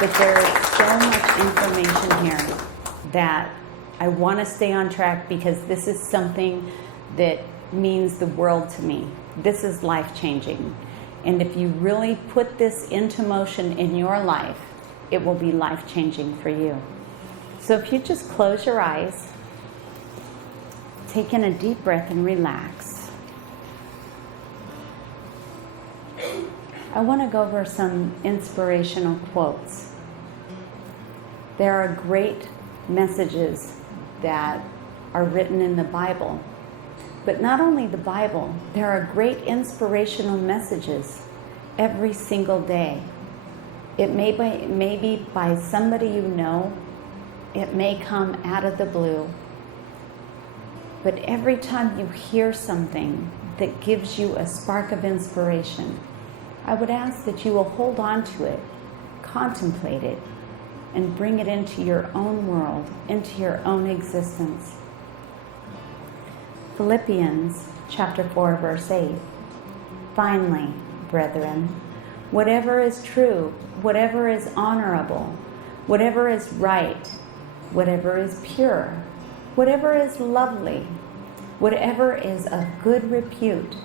But there is so much information here that I want to stay on track because this is something that means the world to me. This is life-changing. And if you really put this into motion in your life, it will be life-changing for you. So if you just close your eyes, take in a deep breath and relax. I want to go over some inspirational quotes. There are great messages that are written in the Bible. But not only the Bible, there are great inspirational messages every single day. It may be by somebody you know. It may come out of the blue. But every time you hear something that gives you a spark of inspiration, I would ask that you will hold on to it, contemplate it, and bring it into your own world, into your own existence. Philippians chapter 4, verse 8. Finally, brethren, whatever is true, whatever is honorable, whatever is right, whatever is pure, whatever is lovely, whatever is of good repute,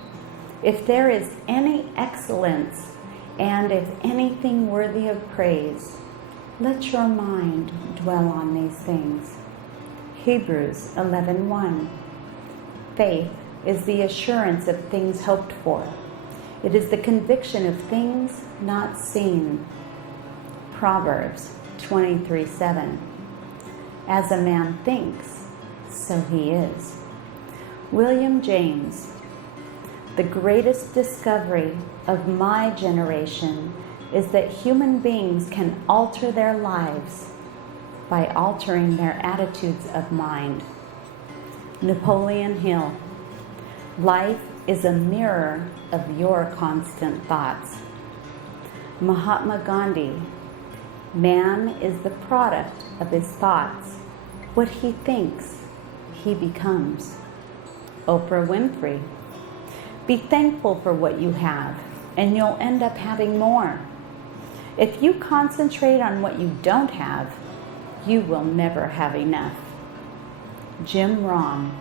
if there is any excellence, and if anything worthy of praise, let your mind dwell on these things. Hebrews 11:1. Faith is the assurance of things hoped for. It is the conviction of things not seen. Proverbs 23:7. As a man thinks, so he is. William James. The greatest discovery of my generation is that human beings can alter their lives by altering their attitudes of mind. Napoleon Hill. Life is a mirror of your constant thoughts. Mahatma Gandhi. Man is the product of his thoughts. What he thinks, he becomes. Oprah Winfrey. Be thankful for what you have, and you'll end up having more. If you concentrate on what you don't have, you will never have enough. Jim Rohn.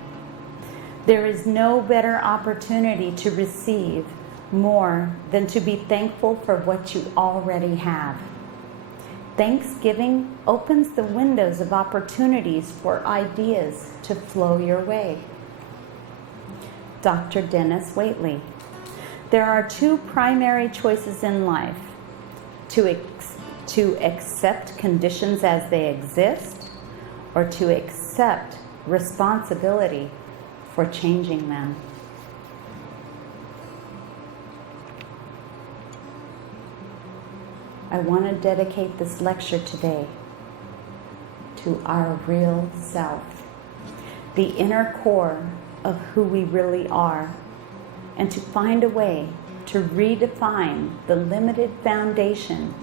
There is no better opportunity to receive more than to be thankful for what you already have. Thanksgiving opens the windows of opportunities for ideas to flow your way. Dr. Dennis Waitley. There are two primary choices in life: to accept conditions as they exist, or to accept responsibility for changing them. I want to dedicate this lecture today to our real self, the inner core of who we really are, and to find a way to redefine the limited foundation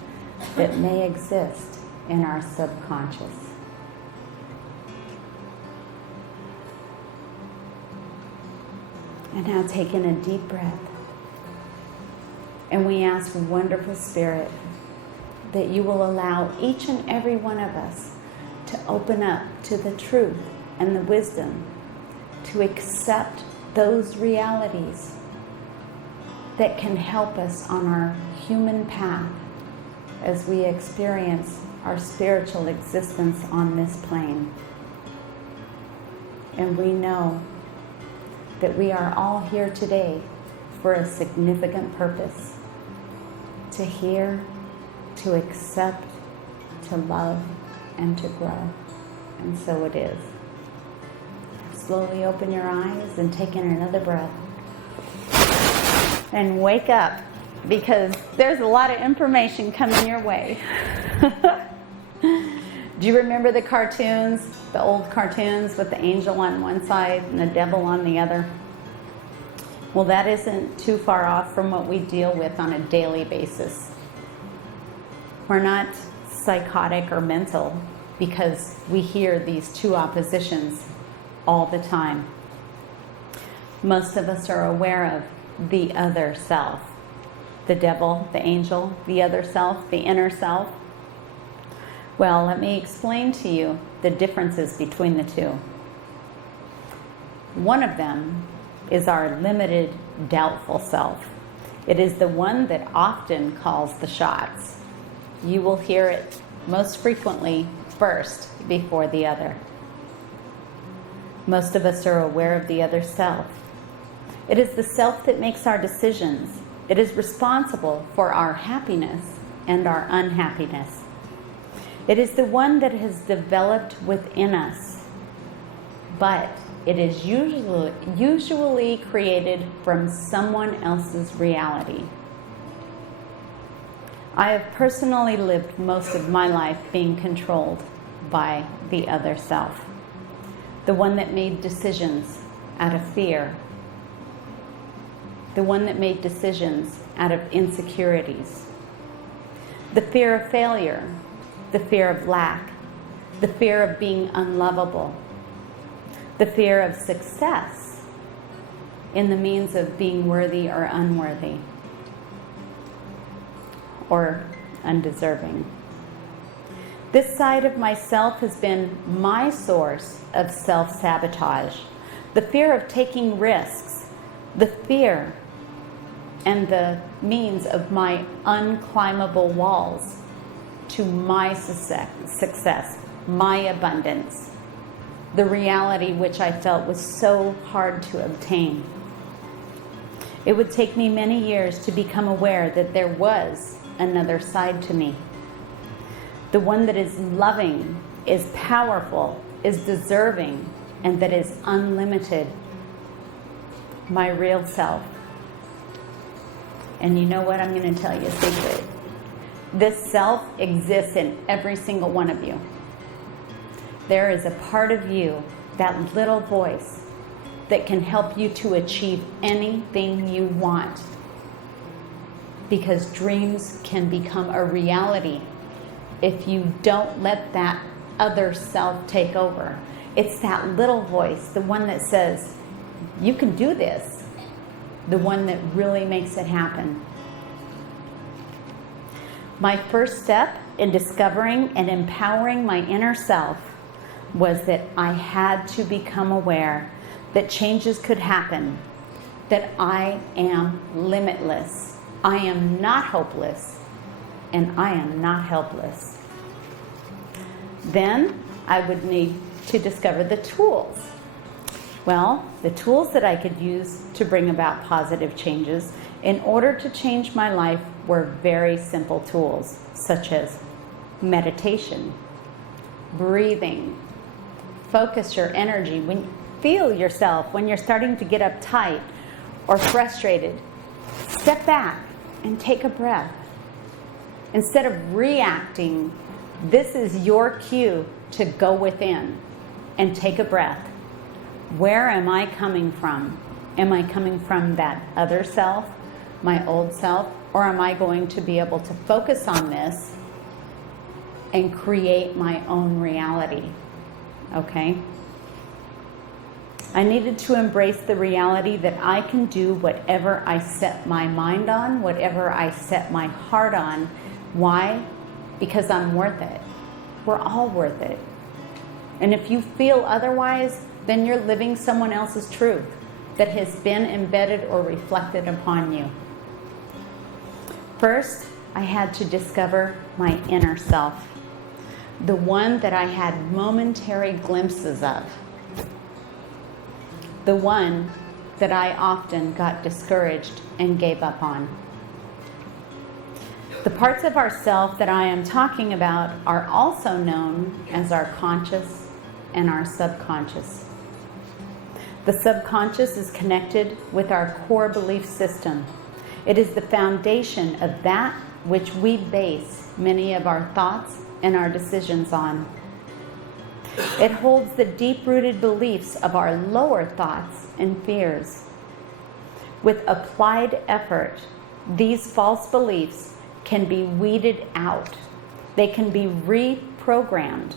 that may exist in our subconscious. And now take in a deep breath. And we ask, wonderful Spirit, that you will allow each and every one of us to open up to the truth and the wisdom, to accept those realities that can help us on our human path as we experience our spiritual existence on this plane. And we know that we are all here today for a significant purpose: to hear, to accept, to love, and to grow. And so it is. Slowly open your eyes and take in another breath. And wake up, because there's a lot of information coming your way. Do you remember the cartoons, the old cartoons with the angel on one side and the devil on the other? Well, that isn't too far off from what we deal with on a daily basis. We're not psychotic or mental because we hear these two oppositions all the time. Most of us are aware of the other self. The devil, the angel, the other self, the inner self. Well, let me explain to you the differences between the two. One of them is our limited, doubtful self. It is the one that often calls the shots. You will hear it most frequently first before the other. Most of us are aware of the other self. It is the self that makes our decisions. It is responsible for our happiness and our unhappiness. It is the one that has developed within us, but it is usually created from someone else's reality. I have personally lived most of my life being controlled by the other self, the one that made decisions out of fear, the one that made decisions out of insecurities, the fear of failure, the fear of lack, the fear of being unlovable, the fear of success in the means of being worthy or unworthy or undeserving. This side of myself has been my source of self-sabotage, the fear of taking risks, the fear and the means of my unclimbable walls to my success, my abundance, the reality which I felt was so hard to obtain. It would take me many years to become aware that there was another side to me. The one that is loving, is powerful, is deserving, and that is unlimited. My real self. And you know what? I'm going to tell you a secret. This self exists in every single one of you. There is a part of you, that little voice, that can help you to achieve anything you want. Because dreams can become a reality if you don't let that other self take over. It's that little voice, the one that says, you can do this, the one that really makes it happen. My first step in discovering and empowering my inner self was that I had to become aware that changes could happen, that I am limitless. I am not hopeless, and I am not helpless. Then I would need to discover the tools. Well, the tools that I could use to bring about positive changes in order to change my life were very simple tools, such as meditation, breathing, focus your energy. When you feel yourself, when you're starting to get uptight or frustrated, step back and take a breath. Instead of reacting, this is your cue to go within and take a breath. Where am I coming from? Am I coming from that other self, my old self, or am I going to be able to focus on this and create my own reality? Okay? I needed to embrace the reality that I can do whatever I set my mind on, whatever I set my heart on. Why? Because I'm worth it. We're all worth it. And if you feel otherwise, then you're living someone else's truth that has been embedded or reflected upon you. First, I had to discover my inner self, the one that I had momentary glimpses of, the one that I often got discouraged and gave up on. The parts of ourself that I am talking about are also known as our conscious and our subconscious. The subconscious is connected with our core belief system. It is the foundation of that which we base many of our thoughts and our decisions on. It holds the deep-rooted beliefs of our lower thoughts and fears. With applied effort, these false beliefs can be weeded out. They can be reprogrammed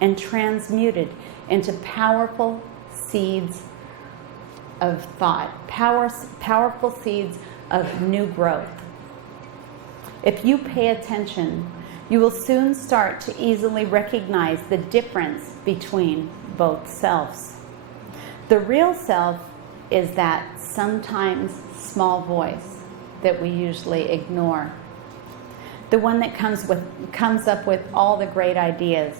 and transmuted into powerful seeds of thought, powerful seeds of new growth. If you pay attention You will soon start to easily recognize the difference between both selves. The real self is that sometimes small voice that we usually ignore. The one that comes up with all the great ideas.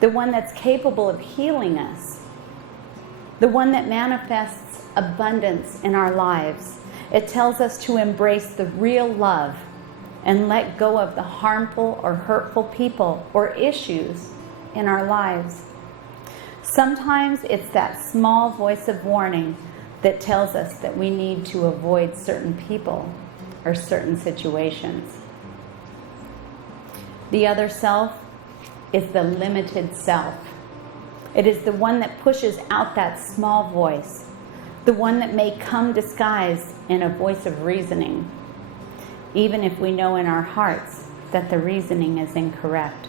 The one that's capable of healing us. The one that manifests abundance in our lives. It tells us to embrace the real love and let go of the harmful or hurtful people or issues in our lives. Sometimes it's that small voice of warning that tells us that we need to avoid certain people or certain situations. The other self is the limited self. It is the one that pushes out that small voice, the one that may come disguised in a voice of reasoning, even if we know in our hearts that the reasoning is incorrect.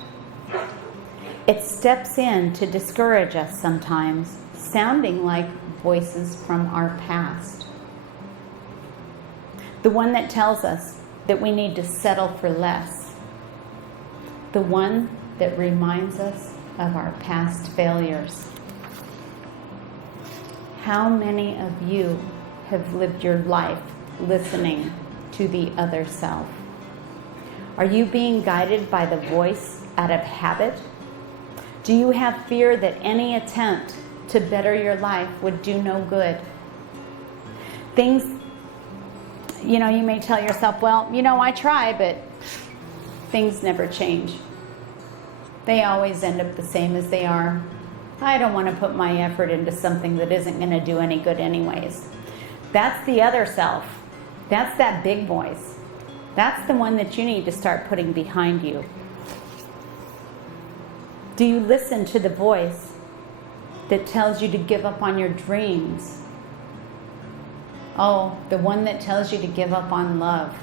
It steps in to discourage us sometimes, sounding like voices from our past. The one that tells us that we need to settle for less. The one that reminds us of our past failures. How many of you have lived your life listening to the other self? Are you being guided by the voice out of habit? Do you have fear that any attempt to better your life would do no good? Things, you may tell yourself, well, I try, but things never change. They always end up the same as they are. I don't want to put my effort into something that isn't going to do any good anyways. That's the other self. That's that big voice. That's the one that you need to start putting behind you. Do you listen to the voice that tells you to give up on your dreams? Oh, the one that tells you to give up on love.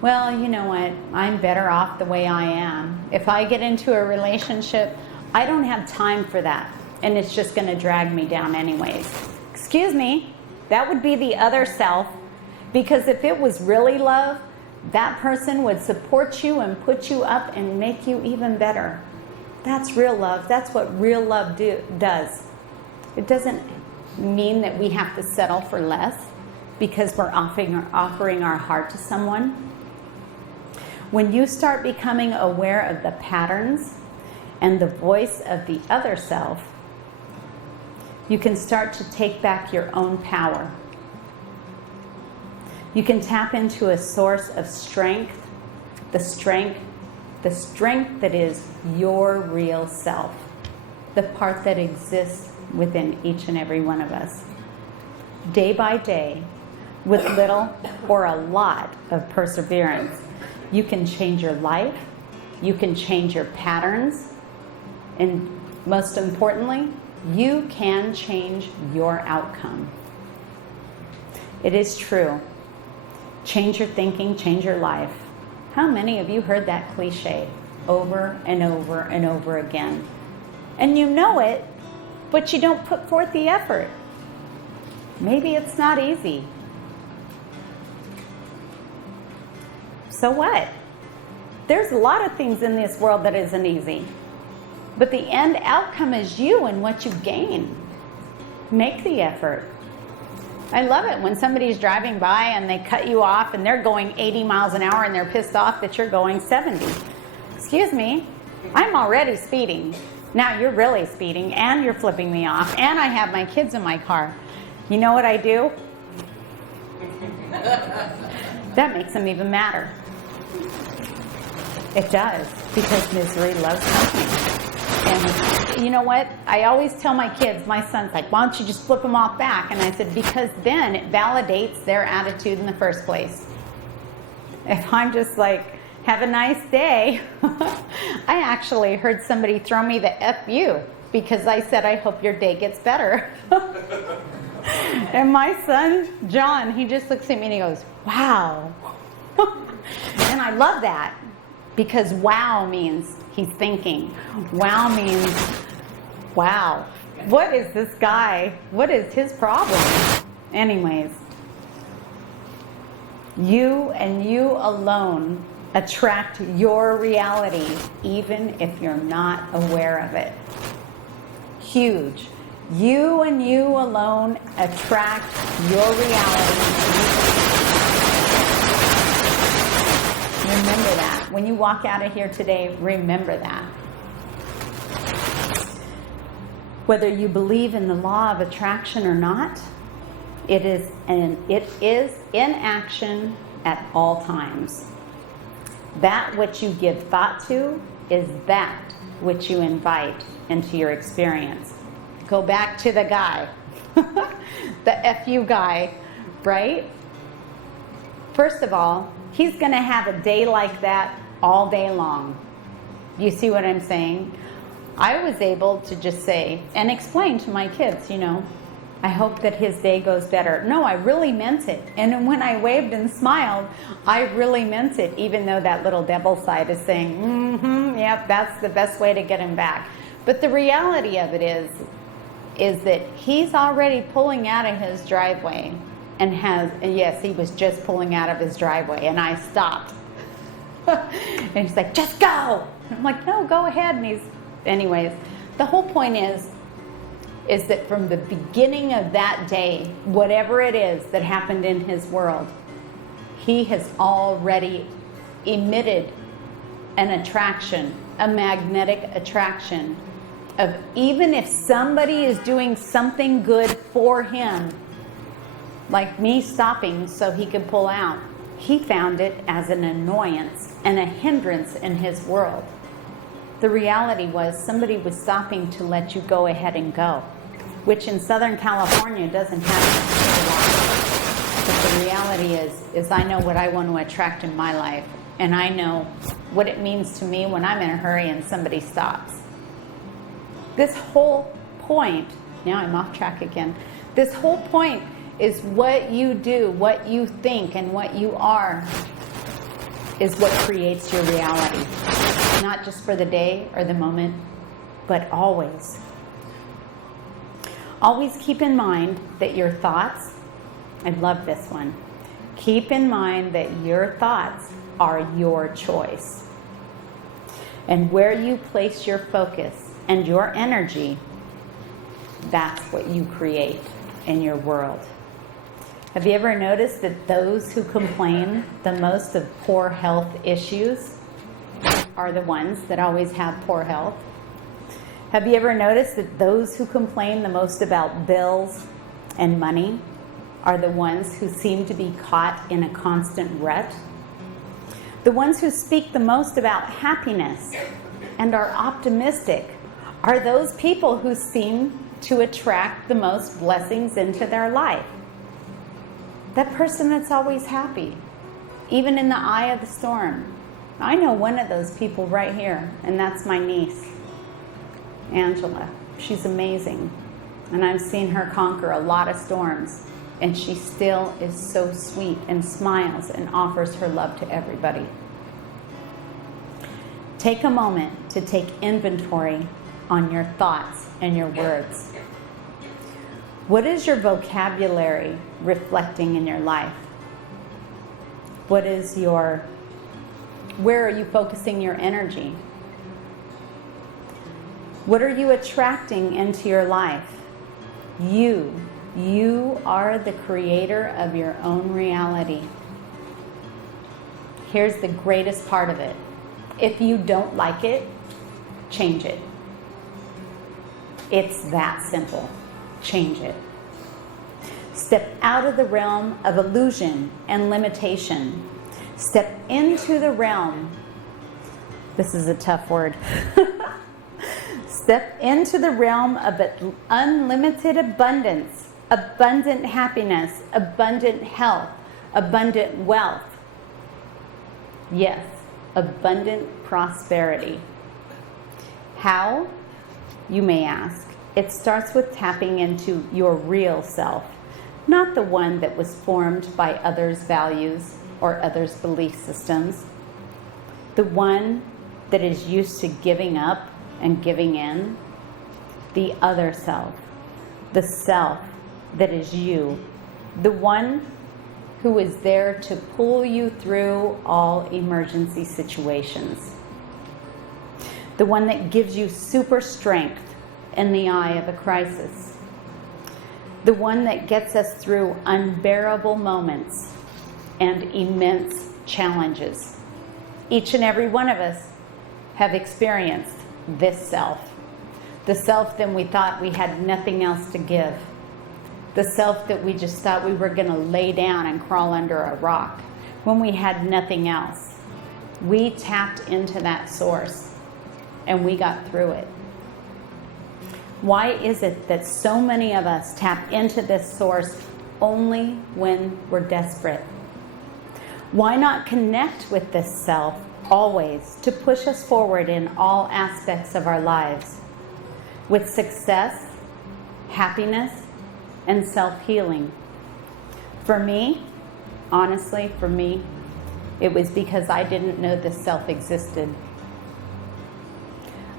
Well, you know what? I'm better off the way I am. If I get into a relationship, I don't have time for that. And it's just going to drag me down anyways. Excuse me, that would be the other self. Because if it was really love, that person would support you and put you up and make you even better. That's real love. That's what real love does. It doesn't mean that we have to settle for less because we're offering our heart to someone. When you start becoming aware of the patterns and the voice of the other self, you can start to take back your own power. You can tap into a source of strength that is your real self, the part that exists within each and every one of us. Day by day, with little or a lot of perseverance, you can change your life, you can change your patterns, and most importantly, you can change your outcome. It is true. Change your thinking, change your life. How many of you heard that cliche over and over and over again? And you know it, but you don't put forth the effort. Maybe it's not easy. So what? There's a lot of things in this world that isn't easy. But the end outcome is you and what you gain. Make the effort. I love it when somebody's driving by and they cut you off and they're going 80 miles an hour and they're pissed off that you're going 70. Excuse me, I'm already speeding. Now you're really speeding and you're flipping me off and I have my kids in my car. You know what I do? That makes them even madder. It does, because misery loves company. And you know what? I always tell my kids, my son's like, why don't you just flip them off back? And I said, because then it validates their attitude in the first place. If I'm just like, have a nice day. I actually heard somebody throw me the F you because I said, I hope your day gets better. And my son, John, he just looks at me and he goes, wow. And I love that because wow means he's thinking. Wow means, wow, what is this guy? What is his problem? Anyways, you and you alone attract your reality even if you're not aware of it. Huge. You and you alone attract your reality. Remember that. When you walk out of here today, remember that. Whether you believe in the law of attraction or not, it is in action at all times. That which you give thought to is that which you invite into your experience. Go back to the guy, the FU guy, right? First of all, he's going to have a day like that all day long. You see what I'm saying? I was able to just say and explain to my kids, I hope that his day goes better. No, I really meant it. And when I waved and smiled, I really meant it, even though that little devil side is saying, yep, that's the best way to get him back. But the reality of it is that he's already pulling out of his driveway and yes, he was just pulling out of his driveway, and I stopped. And he's like, just go. I'm like, no, go ahead. And anyways, the whole point is that from the beginning of that day, whatever it is that happened in his world, he has already emitted an attraction, a magnetic attraction of, even if somebody is doing something good for him, like me stopping so he could pull out, he found it as an annoyance and a hindrance in his world. The reality was somebody was stopping to let you go ahead and go, which in Southern California doesn't happen. But the reality is I know what I want to attract in my life, and I know what it means to me when I'm in a hurry and somebody stops. This whole point, now I'm off track again, this whole point is what you do, what you think, and what you are is what creates your reality. Not just for the day or the moment, but always. Always keep in mind that your thoughts, I love this one, keep in mind that your thoughts are your choice. And where you place your focus and your energy, that's what you create in your world. Have you ever noticed that those who complain the most of poor health issues are the ones that always have poor health? Have you ever noticed that those who complain the most about bills and money are the ones who seem to be caught in a constant rut? The ones who speak the most about happiness and are optimistic are those people who seem to attract the most blessings into their life. That person that's always happy, even in the eye of the storm. I know one of those people right here, and that's my niece, Angela. She's amazing. And I've seen her conquer a lot of storms, and she still is so sweet and smiles and offers her love to everybody. Take a moment to take inventory on your thoughts and your words. What is your vocabulary reflecting in your life? Where are you focusing your energy? What are you attracting into your life? You are the creator of your own reality. Here's the greatest part of it. If you don't like it, change it. It's that simple. Change it. Step out of the realm of illusion and limitation. Step into the realm. This is a tough word. Step into the realm of unlimited abundance, abundant happiness, abundant health, abundant wealth. Yes, abundant prosperity. How? You may ask. It starts with tapping into your real self, not the one that was formed by others' values or others' belief systems. The one that is used to giving up and giving in. The other self. The self that is you. The one who is there to pull you through all emergency situations. The one that gives you super strength in the eye of a crisis. The one that gets us through unbearable moments and immense challenges. Each and every one of us have experienced this self. The self that we thought we had nothing else to give. The self that we just thought we were going to lay down and crawl under a rock when we had nothing else. We tapped into that source and we got through it. Why is it that so many of us tap into this source only when we're desperate? Why not connect with this self always to push us forward in all aspects of our lives with success, happiness, and self-healing? For me, honestly, for me, it was because I didn't know this self existed.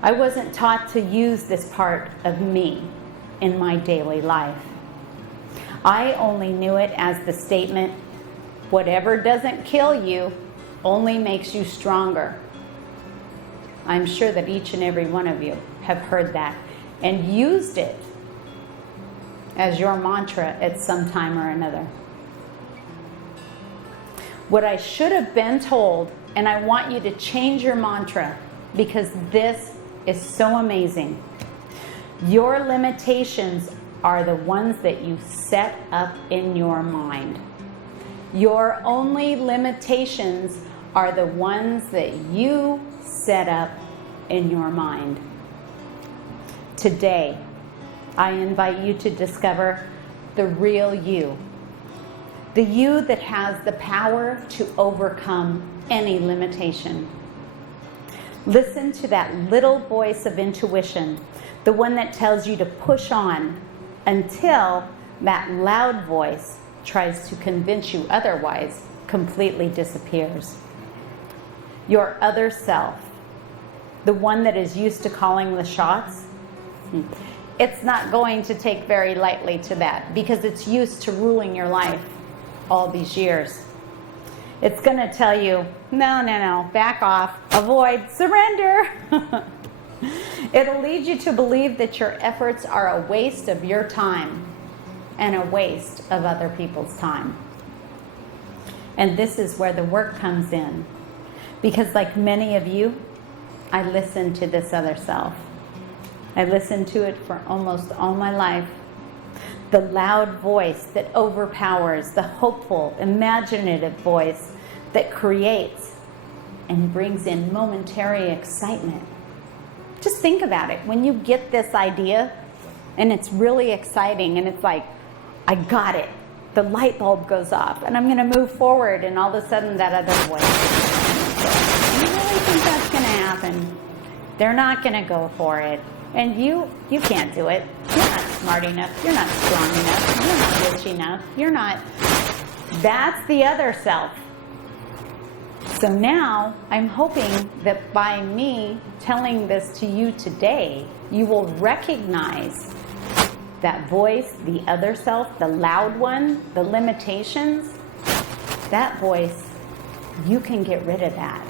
I wasn't taught to use this part of me in my daily life. I only knew it as the statement, whatever doesn't kill you only makes you stronger. I'm sure that each and every one of you have heard that and used it as your mantra at some time or another. What I should have been told, and I want you to change your mantra because this is so amazing. Your limitations are the ones that you set up in your mind. Your only limitations are the ones that you set up in your mind. Today, I invite you to discover the real you. The you that has the power to overcome any limitation. Listen to that little voice of intuition, the one that tells you to push on until that loud voice tries to convince you otherwise completely disappears. Your other self, the one that is used to calling the shots, it's not going to take very lightly to that because it's used to ruling your life all these years. It's going to tell you, no, back off, avoid, surrender. It'll lead you to believe that your efforts are a waste of your time and a waste of other people's time. And this is where the work comes in. Because like many of you, I listened to this other self. I listened to it for almost all my life. The loud voice that overpowers, the hopeful, imaginative voice that creates and brings in momentary excitement. Just think about it. When you get this idea and it's really exciting and it's like, I got it. The light bulb goes off and I'm going to move forward, and all of a sudden that other voice. You really think that's going to happen? They're not going to go for it. And you can't do it. You're not smart enough. You're not strong enough. You're not rich enough. You're not. That's the other self. So now I'm hoping that by me telling this to you today, you will recognize that voice, the other self, the loud one, the limitations. That voice, you can get rid of that.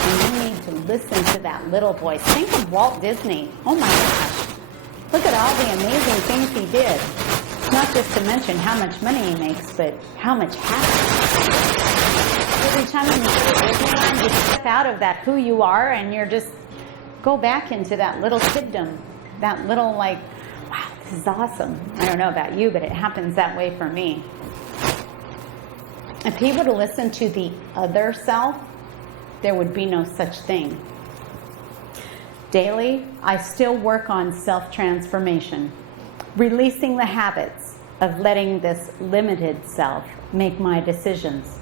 And you need to listen to that little voice. Think of Walt Disney. Oh my gosh. Look at all the amazing things he did. Not just to mention how much money he makes, but how much happiness. Every time you go to Disneyland, you step out of that who you are and you're just go back into that little kiddom. That little like, wow, this is awesome. I don't know about you, but it happens that way for me. If he were to listen to the other self, there would be no such thing. Daily, I still work on self-transformation, releasing the habits of letting this limited self make my decisions.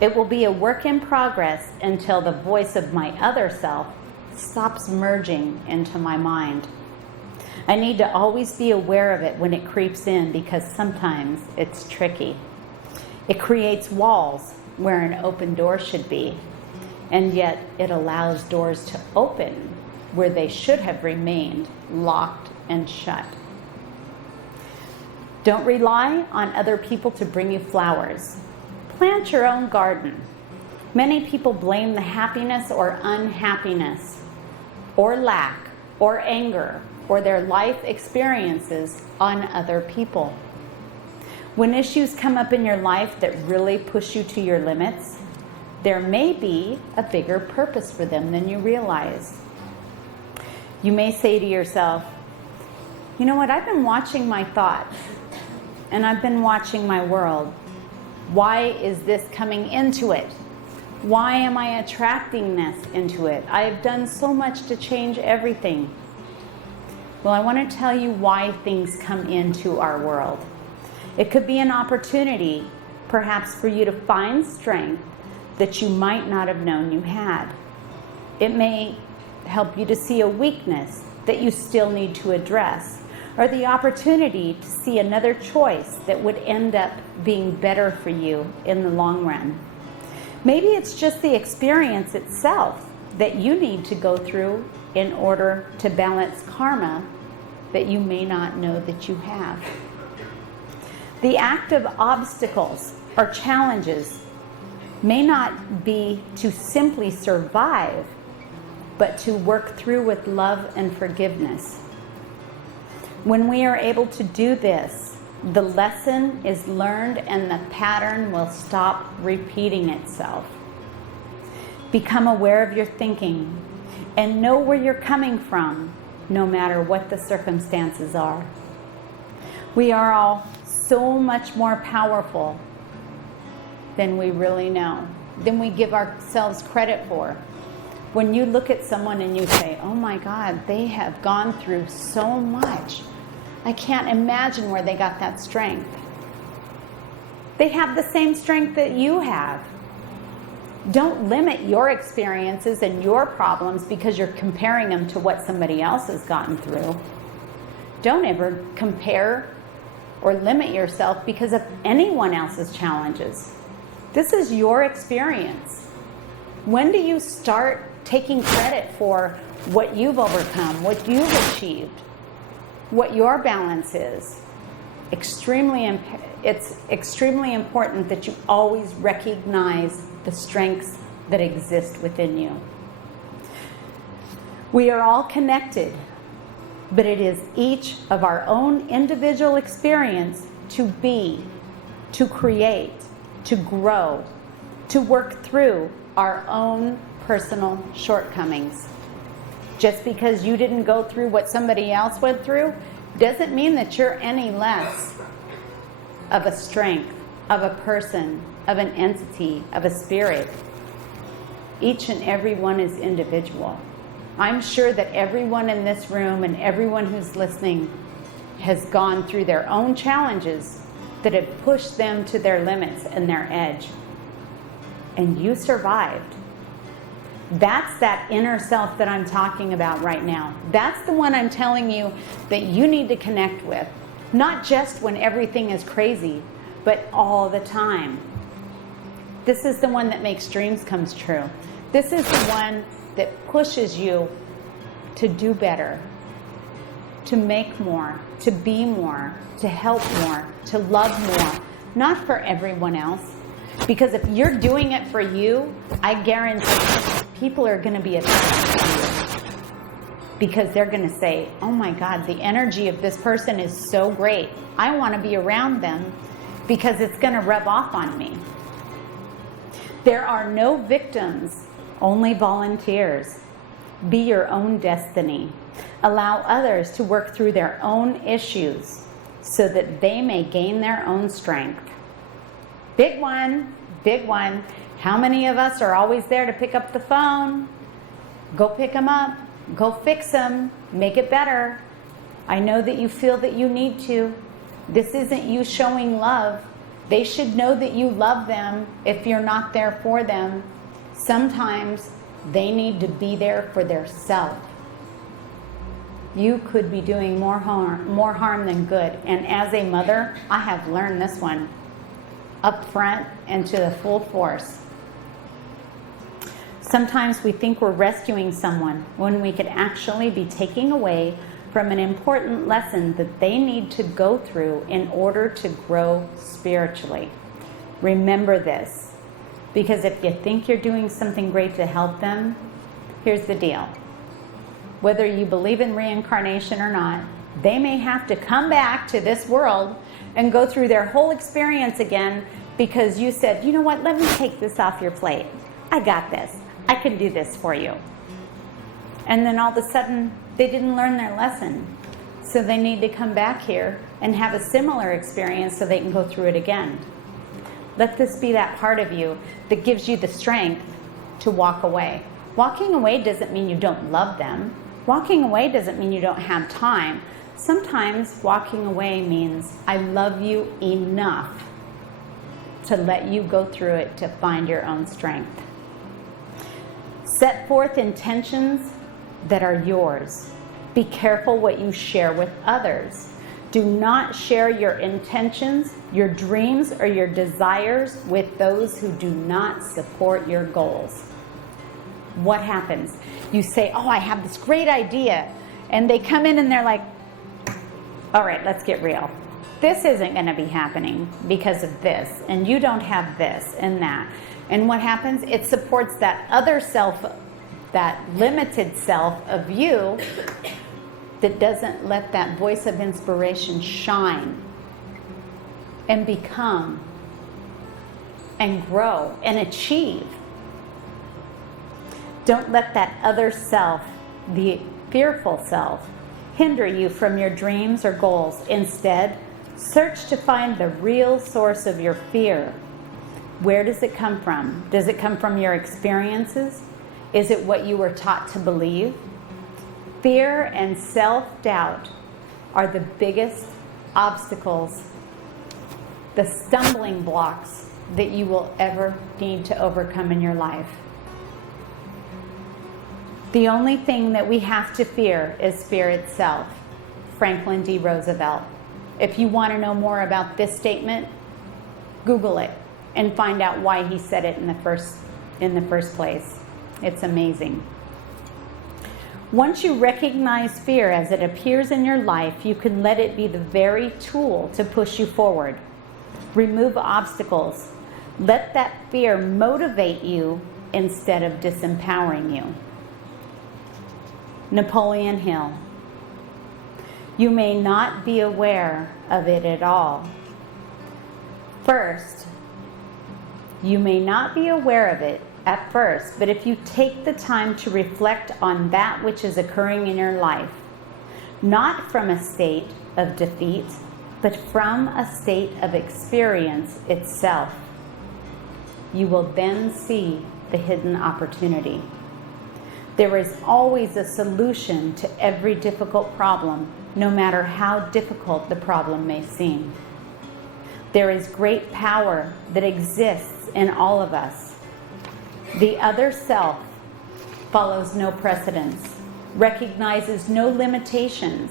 It will be a work in progress until the voice of my other self stops merging into my mind. I need to always be aware of it when it creeps in because sometimes it's tricky. It creates walls where an open door should be, and yet it allows doors to open where they should have remained locked and shut. Don't rely on other people to bring you flowers. plant your own garden. Many people blame the happiness or unhappiness, or lack, or anger, or their life experiences on other people. When issues come up in your life that really push you to your limits, there may be a bigger purpose for them than you realize. You may say to yourself, you know what, I've been watching my thoughts, and I've been watching my world. Why is this coming into it? Why am I attracting this into it? I have done so much to change everything. Well, I want to tell you why things come into our world. It could be an opportunity, perhaps, for you to find strength that you might not have known you had. It may help you to see a weakness that you still need to address, or the opportunity to see another choice that would end up being better for you in the long run. Maybe it's just the experience itself that you need to go through in order to balance karma that you may not know that you have. The act of obstacles or challenges may not be to simply survive, but to work through with love and forgiveness. When we are able to do this, the lesson is learned and the pattern will stop repeating itself. Become aware of your thinking and know where you're coming from, no matter what the circumstances are. We are all so much more powerful than we really know, than we give ourselves credit for. When you look at someone and you say, oh my God, they have gone through so much. I can't imagine where they got that strength. They have the same strength that you have. Don't limit your experiences and your problems because you're comparing them to what somebody else has gotten through. Don't ever compare or limit yourself because of anyone else's challenges. This is your experience. When do you start taking credit for what you've overcome, what you've achieved, what your balance is? It's extremely important that you always recognize the strengths that exist within you. We are all connected, but it is each of our own individual experience to be, to create, to grow, to work through our own personal shortcomings. Just because you didn't go through what somebody else went through doesn't mean that you're any less of a strength, of a person, of an entity, of a spirit. Each and every one is individual. I'm sure that everyone in this room and everyone who's listening has gone through their own challenges that have pushed them to their limits and their edge. And you survived. That's that inner self that I'm talking about right now. That's the one I'm telling you that you need to connect with. Not just when everything is crazy, but all the time. This is the one that makes dreams come true. This is the one that pushes you to do better, to make more, to be more, to help more, to love more. Not for everyone else. Because if you're doing it for you, I guarantee people are going to be attracted to you. Because they're going to say, oh my God, the energy of this person is so great. I want to be around them because it's going to rub off on me. There are no victims, only volunteers. Be your own destiny. Allow others to work through their own issues so that they may gain their own strength. Big one, big one. How many of us are always there to pick up the phone? Go pick them up. Go fix them. Make it better. I know that you feel that you need to. This isn't you showing love. They should know that you love them if you're not there for them. Sometimes they need to be there for their self. You could be doing more harm than good. And as a mother, I have learned this one up front and to the full force. Sometimes we think we're rescuing someone when we could actually be taking away from an important lesson that they need to go through in order to grow spiritually. Remember this, because if you think you're doing something great to help them, here's the deal. Whether you believe in reincarnation or not, they may have to come back to this world and go through their whole experience again because you said, you know what, let me take this off your plate. I got this. I can do this for you. And then all of a sudden, they didn't learn their lesson. So they need to come back here and have a similar experience so they can go through it again. Let this be that part of you that gives you the strength to walk away. Walking away doesn't mean you don't love them. Walking away doesn't mean you don't have time. Sometimes walking away means I love you enough to let you go through it to find your own strength. Set forth intentions that are yours. Be careful what you share with others. Do not share your intentions, your dreams, or your desires with those who do not support your goals. What happens? You say, oh, I have this great idea. And they come in and they're like, all right, let's get real. This isn't going to be happening because of this. And you don't have this and that. And what happens? It supports that other self, that limited self of you that doesn't let that voice of inspiration shine and become and grow and achieve. Don't let that other self, the fearful self, hinder you from your dreams or goals. Instead, search to find the real source of your fear. Where does it come from? Does it come from your experiences? Is it what you were taught to believe? Fear and self-doubt are the biggest obstacles, the stumbling blocks that you will ever need to overcome in your life. The only thing that we have to fear is fear itself. Franklin D. Roosevelt. If you want to know more about this statement, Google it and find out why he said it in the first place. It's amazing. Once you recognize fear as it appears in your life, you can let it be the very tool to push you forward. Remove obstacles. Let that fear motivate you instead of disempowering you. Napoleon Hill. You may not be aware of it at all. First, you may not be aware of it at first, but if you take the time to reflect on that which is occurring in your life, not from a state of defeat, but from a state of experience itself, you will then see the hidden opportunity. There is always a solution to every difficult problem, no matter how difficult the problem may seem. There is great power that exists in all of us. The other self follows no precedents, recognizes no limitations,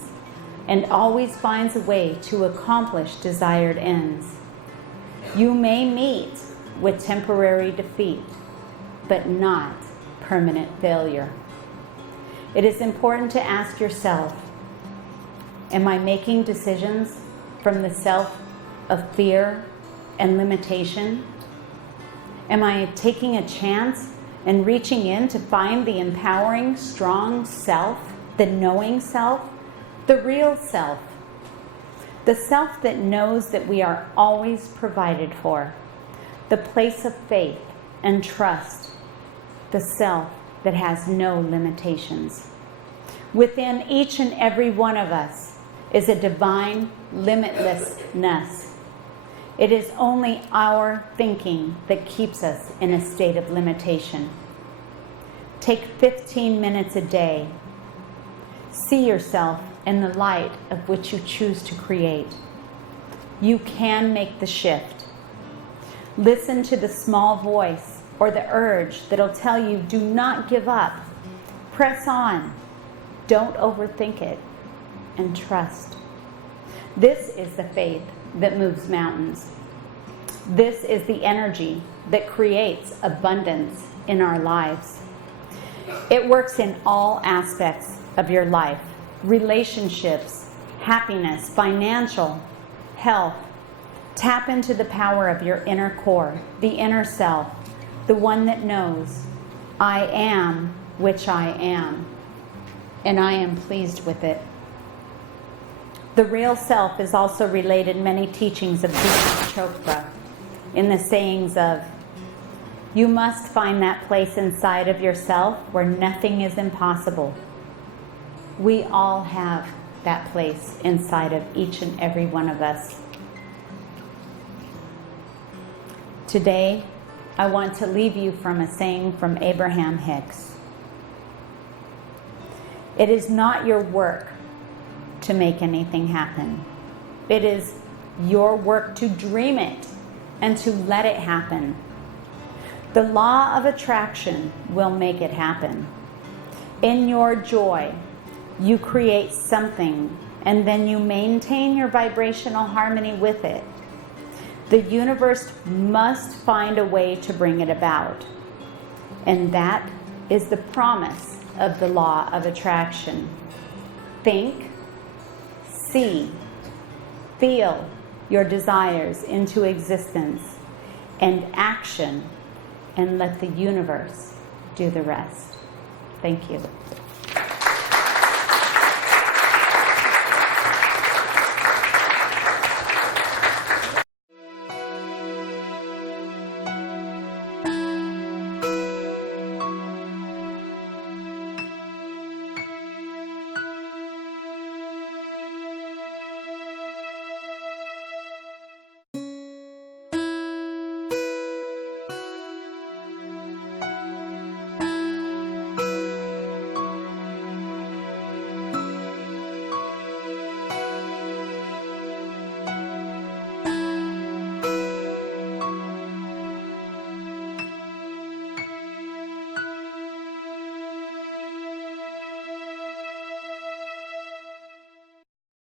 and always finds a way to accomplish desired ends. You may meet with temporary defeat, but not permanent failure. It is important to ask yourself, am I making decisions from the self of fear and limitation? Am I taking a chance and reaching in to find the empowering, strong self, the knowing self, the real self, the self that knows that we are always provided for, the place of faith and trust, the self that has no limitations. Within each and every one of us is a divine limitlessness. It is only our thinking that keeps us in a state of limitation. Take 15 minutes a day. See yourself in the light of which you choose to create. You can make the shift. Listen to the small voice or the urge that'll tell you, do not give up. Press on. Don't overthink it. And trust. This is the faith that moves mountains. This is the energy that creates abundance in our lives. It works in all aspects of your life: relationships, happiness, financial, health, Tap into the power of your inner core, the inner self, the one that knows, I am which I am, and I am pleased with it. The real self is also related in many teachings of Deepak Chopra in the sayings of, you must find that place inside of yourself where nothing is impossible. We all have that place inside of each and every one of us. Today, I want to leave you from a saying from Abraham Hicks. It is not your work to make anything happen. It is your work to dream it and to let it happen. The law of attraction will make it happen. In your joy, you create something and then you maintain your vibrational harmony with it. The universe must find a way to bring it about. And that is the promise of the law of attraction. Think, see, feel your desires into existence, and action, and let the universe do the rest. Thank you.